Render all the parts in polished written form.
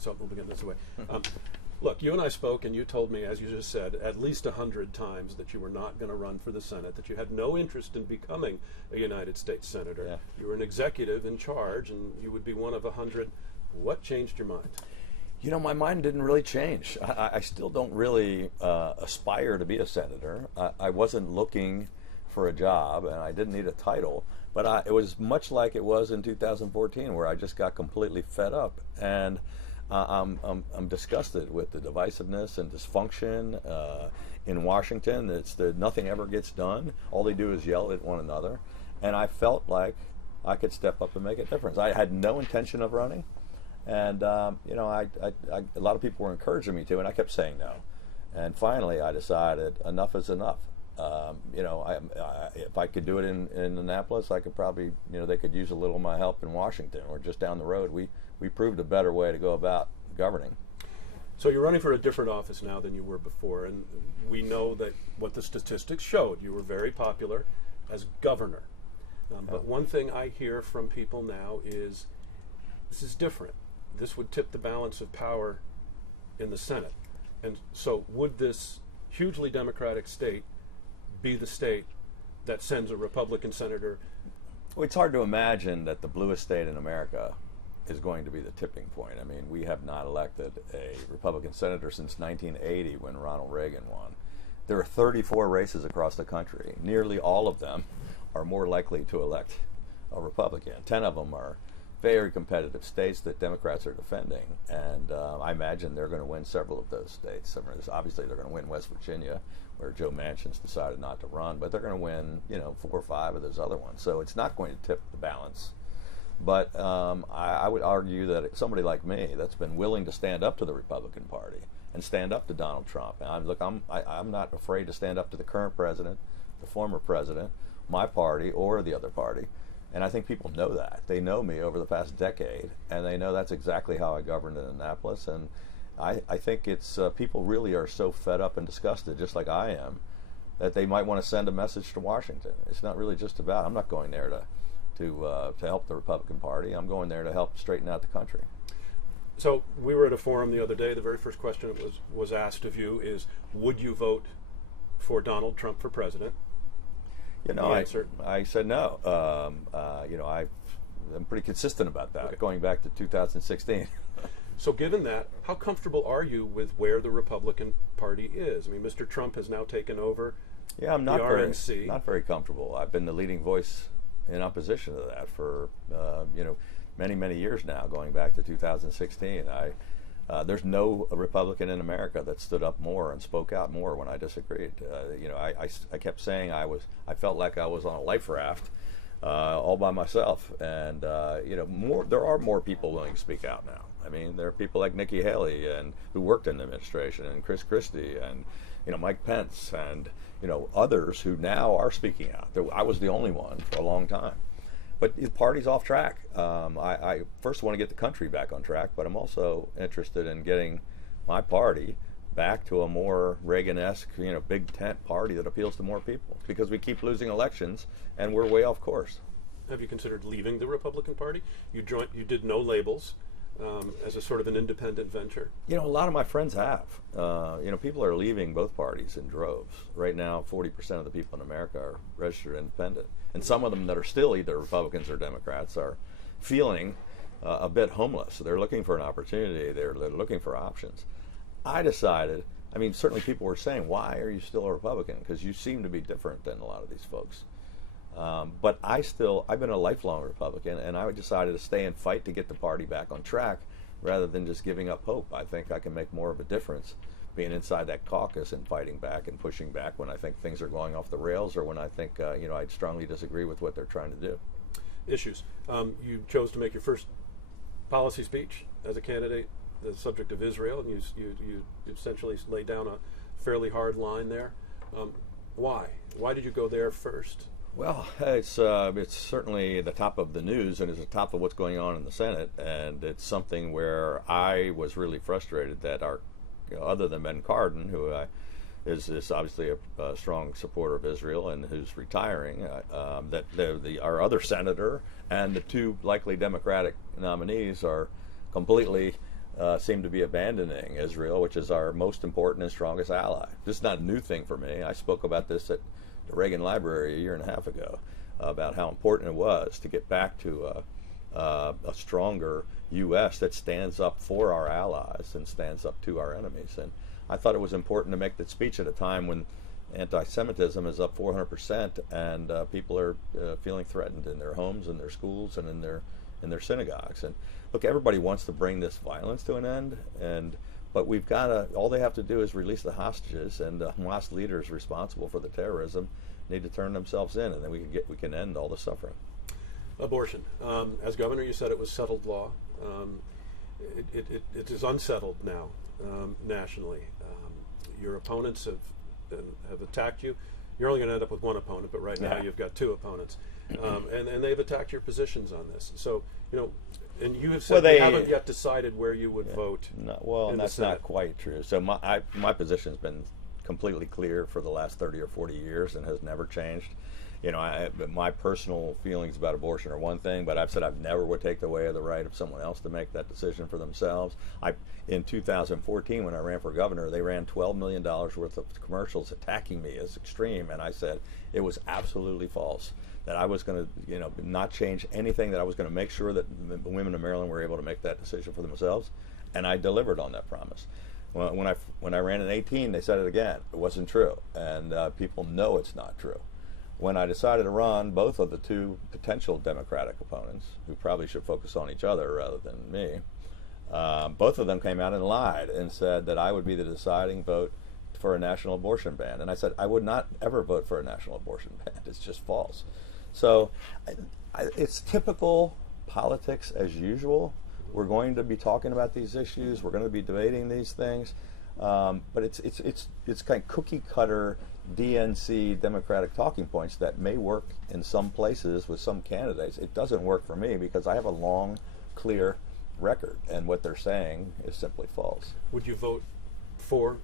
So we'll begin this way. Look, you and I spoke, and you told me, as you just said, at least 100 times that you were not going to run for the Senate, that you had no interest in becoming a United States Senator. Yeah. You were an executive in charge, and you would be one of 100. What changed your mind? You know, my mind didn't really change. I still don't really aspire to be a senator. I wasn't looking for a job, and I didn't need a title. But it was much like it was in 2014, where I just got completely fed up. And I'm disgusted with the divisiveness and dysfunction in Washington. Nothing ever gets done. All they do is yell at one another. And I felt like I could step up and make a difference. I had no intention of running. And, you know, a lot of people were encouraging me to, and I kept saying no. And finally, I decided enough is enough. You know, if I could do it in Annapolis, I could probably, you know, they could use a little of my help in Washington or just down the road. We proved a better way to go about governing. So you're running for a different office now than you were before, and we know that what the statistics showed, you were very popular as governor. But one thing I hear from people now is this is different. This would tip the balance of power in the Senate. And so would this hugely Democratic state be the state that sends a Republican senator? Well, it's hard to imagine that the bluest state in America is going to be the tipping point. I mean, we have not elected a Republican senator since 1980 when Ronald Reagan won. There are 34 races across the country. Nearly all of them are more likely to elect a Republican. 10 of them are very competitive states that Democrats are defending, and I imagine they're going to win several of those states. I mean, obviously, they're going to win West Virginia, where Joe Manchin's decided not to run, but they're going to win, you know, 4 or 5 of those other ones. So it's not going to tip the balance. But I would argue that somebody like me that's been willing to stand up to the Republican Party and stand up to Donald Trump. And I'm not afraid to stand up to the current president, the former president, my party, or the other party. And I think people know that. They know me over the past decade, and they know that's exactly how I governed in Annapolis. And I think it's people really are so fed up and disgusted, just like I am, that they might want to send a message to Washington. It's not really just about, I'm not going there to help the Republican Party. I'm going there to help straighten out the country. So we were at a forum the other day. The very first question that was asked of you is, would you vote for Donald Trump for president? You know, I said no. You know, I'm pretty consistent about that, going back to 2016. So given that, how comfortable are you with where the Republican Party is? I mean, Mr. Trump has now taken over I'm not the RNC. Not very comfortable. I've been the leading voice in opposition to that for, you know, many years now, going back to 2016. There's no Republican in America that stood up more and spoke out more when I disagreed. You know, I kept saying I felt like I was on a life raft all by myself, and you know, there are more people willing to speak out now. I mean, there are people like Nikki Haley who worked in the administration, and Chris Christie, and you know, Mike Pence, and you know, others who now are speaking out. I was the only one for a long time. But the party's off track. I first want to get the country back on track, but I'm also interested in getting my party back to a more Reagan-esque, you know, big tent party that appeals to more people, because we keep losing elections and we're way off course. Have you considered leaving the Republican Party? You did No Labels as a sort of an independent venture. You know, a lot of my friends have. You know, people are leaving both parties in droves. Right now, 40% of the people in America are registered independent. And some of them that are still either Republicans or Democrats are feeling a bit homeless. They're looking for an opportunity. They're looking for options. I decided, I mean, certainly people were saying, why are you still a Republican? Because you seem to be different than a lot of these folks. But I've been a lifelong Republican, and I decided to stay and fight to get the party back on track rather than just giving up hope. I think I can make more of a difference being inside that caucus and fighting back and pushing back when I think things are going off the rails, or when I think, you know, I strongly disagree with what they're trying to do. Issues. You chose to make your first policy speech as a candidate the subject of Israel, and you essentially laid down a fairly hard line there. Why? Why did you go there first? Well, it's certainly the top of the news, and it's the top of what's going on in the Senate, and it's something where I was really frustrated that other than Ben Cardin, who is obviously a strong supporter of Israel and who's retiring, that our other senator and the two likely Democratic nominees are completely seem to be abandoning Israel, which is our most important and strongest ally. This is not a new thing for me. I spoke about this at the Reagan Library a year and a half ago, about how important it was to get back to a stronger U.S. that stands up for our allies and stands up to our enemies. And I thought it was important to make that speech at a time when anti-Semitism is up 400%, and people are feeling threatened in their homes, in their schools, and in their synagogues. And look, everybody wants to bring this violence to an end, but we've got to. All they have to do is release the hostages, and the Hamas leaders responsible for the terrorism need to turn themselves in, and then we can end all the suffering. Abortion. As governor, you said it was settled law. It is unsettled now nationally. Your opponents have attacked you. You're only going to end up with one opponent, but right now you've got two opponents, and they've attacked your positions on this. So and you have said you haven't yet decided where you would vote. No, that's not quite true. So my position has been completely clear for the last 30 or 40 years and has never changed. My personal feelings about abortion are one thing, but I've said I've never would take away the right of someone else to make that decision for themselves. In 2014, when I ran for governor, they ran $12 million worth of commercials attacking me as extreme, and I said it was absolutely false, that I was going to not change anything, that I was going to make sure that the women of Maryland were able to make that decision for themselves, and I delivered on that promise. When I ran in 2018, they said it again. It wasn't true, and people know it's not true. When I decided to run, both of the two potential Democratic opponents, who probably should focus on each other rather than me, both of them came out and lied and said that I would be the deciding vote for a national abortion ban. And I said I would not ever vote for a national abortion ban. It's just false. So it's typical politics as usual. We're going to be talking about these issues. We're going to be debating these things. But it's kind of cookie cutter DNC Democratic talking points that may work in some places with some candidates. It doesn't work for me because I have a long, clear record, and what they're saying is simply false. Would you vote for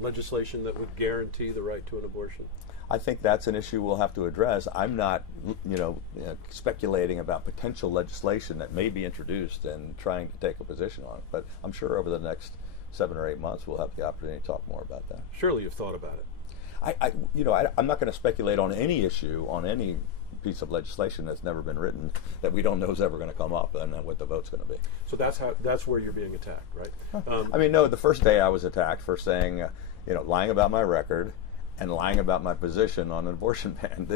legislation that would guarantee the right to an abortion? I think that's an issue we'll have to address. I'm not, speculating about potential legislation that may be introduced and trying to take a position on it. But I'm sure over the next 7 or 8 months we'll have the opportunity to talk more about that. Surely you've thought about it. I'm not going to speculate on any issue, on any piece of legislation that's never been written, that we don't know is ever going to come up and what the vote's going to be. So that's where you're being attacked, right? No, the first day I was attacked for saying, lying about my record and lying about my position on an abortion ban.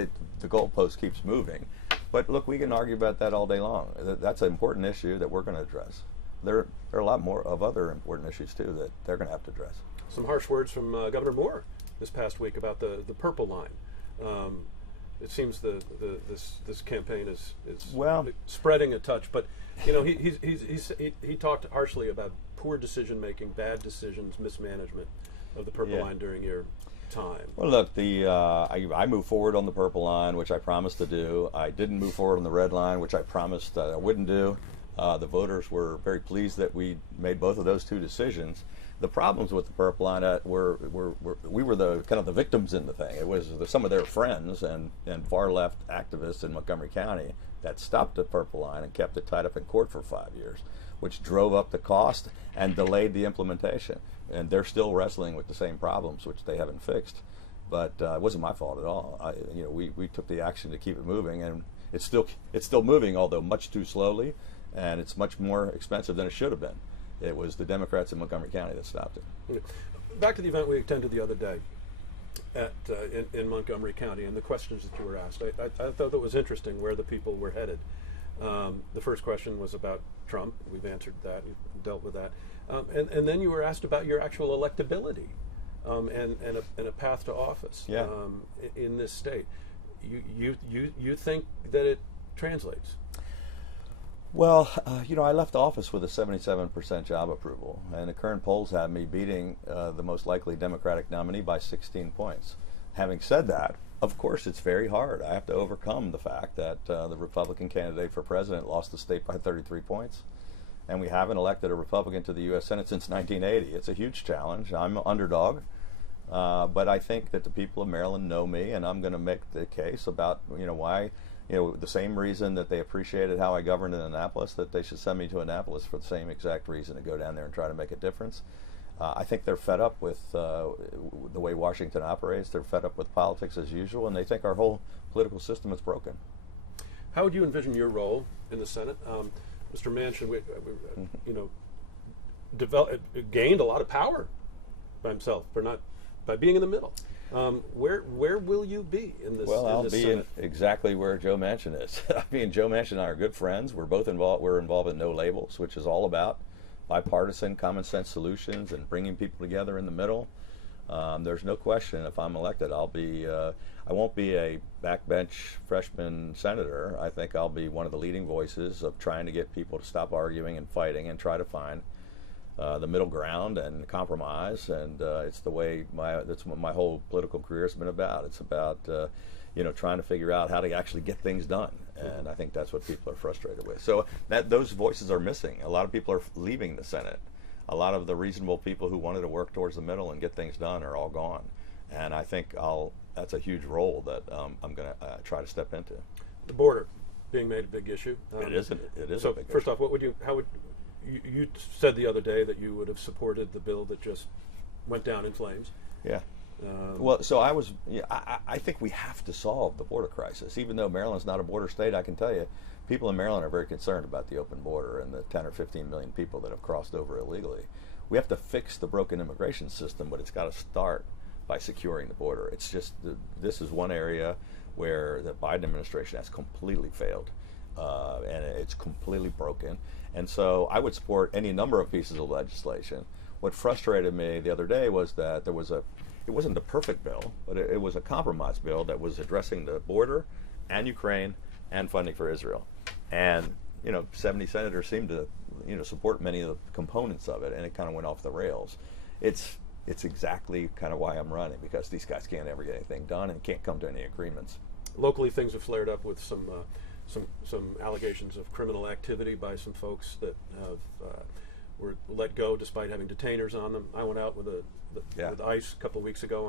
The goalpost keeps moving. But look, we can argue about that all day long. That's an important issue that we're going to address. There are a lot more of other important issues too that they're going to have to address. Some harsh words from Governor Moore this past week about the purple line. It seems this campaign is spreading a touch, but he talked harshly about poor decision making, bad decisions, mismanagement of the purple line during your time. Well, look, I moved forward on the purple line, which I promised to do. I didn't move forward on the red line, which I promised I wouldn't do. The voters were very pleased that we made both of those two decisions. The problems with the purple line we were the kind of the victims in the thing. It was some of their friends and far left activists in Montgomery County that stopped the purple line and kept it tied up in court for 5 years, which drove up the cost and delayed the implementation. And they're still wrestling with the same problems, which they haven't fixed. But it wasn't my fault at all. We took the action to keep it moving, and it's still moving, although much too slowly, and it's much more expensive than it should have been. It was the Democrats in Montgomery County that stopped it. Back to the event we attended the other day in Montgomery County and the questions that you were asked. I thought that was interesting where the people were headed. The first question was about Trump. We've answered that. We've dealt with that. And then you were asked about your actual electability and a path to office in this state. You think that it translates? Well, I left office with a 77% job approval, and the current polls have me beating the most likely Democratic nominee by 16 points. Having said that, of course, it's very hard. I have to overcome the fact that the Republican candidate for president lost the state by 33 points, and we haven't elected a Republican to the U.S. Senate since 1980. It's a huge challenge. I'm an underdog, but I think that the people of Maryland know me, and I'm going to make the case about why the same reason that they appreciated how I governed in Annapolis, that they should send me to Annapolis for the same exact reason, to go down there and try to make a difference. I think they're fed up with the way Washington operates. They're fed up with politics as usual, and they think our whole political system is broken. How would you envision your role in the Senate? Mr. Manchin, gained a lot of power by himself by being in the middle. Where will you be in this? Well, I'll be Senate? exactly where Joe Manchin is. I mean, Joe Manchin and I are good friends. We're both involved. We're involved in No Labels, which is all about bipartisan, common sense solutions and bringing people together in the middle. There's no question, if I'm elected, I won't be a backbench freshman senator. I think I'll be one of the leading voices of trying to get people to stop arguing and fighting and try to find the middle ground and compromise. And it's the way that's what my whole political career has been about. It's about trying to figure out how to actually get things done. And I think that's what people are frustrated with. So those voices are missing. A lot of people are leaving the Senate. A lot of the reasonable people who wanted to work towards the middle and get things done are all gone. And I think that's a huge role that I'm going to try to step into. The border being made a big issue. It is a big first issue. off, you said the other day that you would have supported the bill that just went down in flames. Yeah. I think we have to solve the border crisis. Even though Maryland's not a border state, I can tell you, people in Maryland are very concerned about the open border and the 10 or 15 million people that have crossed over illegally. We have to fix the broken immigration system, but it's got to start by securing the border. It's just, this is one area where the Biden administration has completely failed, and it's completely broken. And so I would support any number of pieces of legislation. What frustrated me the other day was that it wasn't the perfect bill, but it was a compromise bill that was addressing the border and Ukraine and funding for Israel. And 70 senators seemed to support many of the components of it, and it kind of went off the rails. It's exactly kind of why I'm running, because these guys can't ever get anything done and can't come to any agreements. Locally, things have flared up with some allegations of criminal activity by some folks that were let go despite having detainers on them. I went out with ICE a couple of weeks ago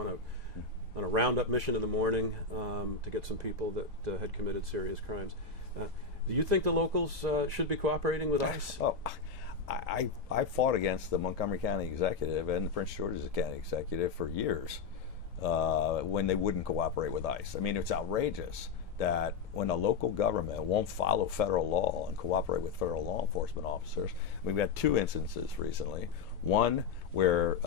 on a roundup mission in the morning to get some people that had committed serious crimes. Do you think the locals should be cooperating with ICE? Oh, I fought against the Montgomery County executive and the Prince George's County executive for years when they wouldn't cooperate with ICE. I mean, it's outrageous that when a local government won't follow federal law and cooperate with federal law enforcement officers. We've had two instances recently. One where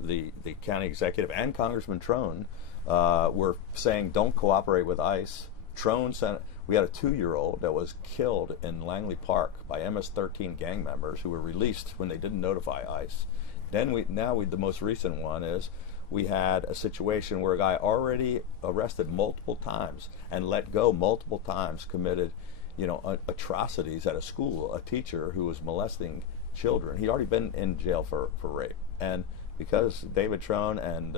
the county executive and Congressman Trone were saying don't cooperate with ICE. Trone sent. We had a 2-year-old that was killed in Langley Park by MS-13 gang members who were released when they didn't notify ICE. Then the most recent one is we had a situation where a guy already arrested multiple times and let go multiple times committed, atrocities at a school. A teacher who was molesting children. He'd already been in jail for rape, and because David Trone and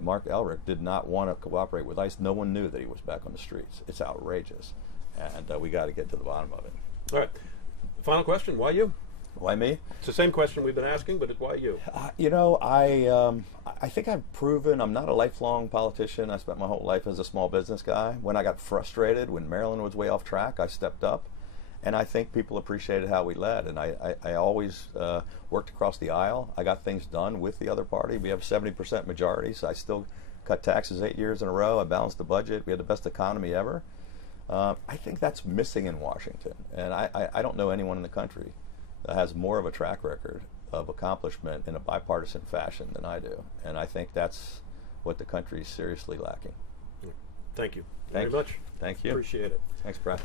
Mark Elric did not want to cooperate with ICE, no one knew that he was back on the streets. It's outrageous, and we got to get to the bottom of it. All right. Final question, why you? Why me? It's the same question we've been asking, but it's why you? I think I've proven I'm not a lifelong politician. I spent my whole life as a small business guy. When I got frustrated, when Maryland was way off track, I stepped up. And I think people appreciated how we led. And I always worked across the aisle. I got things done with the other party. We have 70% majority, so I still cut taxes 8 years in a row. I balanced the budget. We had the best economy ever. I think that's missing in Washington. And I don't know anyone in the country that has more of a track record of accomplishment in a bipartisan fashion than I do. And I think that's what the country is seriously lacking. Thank you. Thanks Very much. Thank you. Appreciate it. Thanks, Brad.